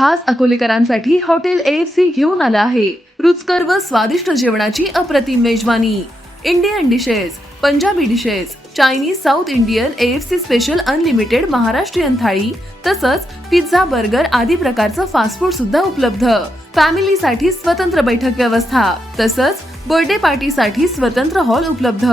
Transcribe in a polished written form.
खास अकोलेकरांसाठी hotel AFC घेऊन आलं आहे रुचकर व स्वादिष्ट जेवणाची अप्रतिम मेजवानी। Indian dishes, Punjabi dishes, Chinese, south Indian, AFC special unlimited Maharashtrian थाळी तसंच पिझ्झा, बर्गर आदी प्रकारचं फास्ट फूड सुद्धा उपलब्ध। फॅमिलीसाठी स्वतंत्र बैठक व्यवस्था तसंच बर्थडे पार्टीसाठी स्वतंत्र हॉल उपलब्ध।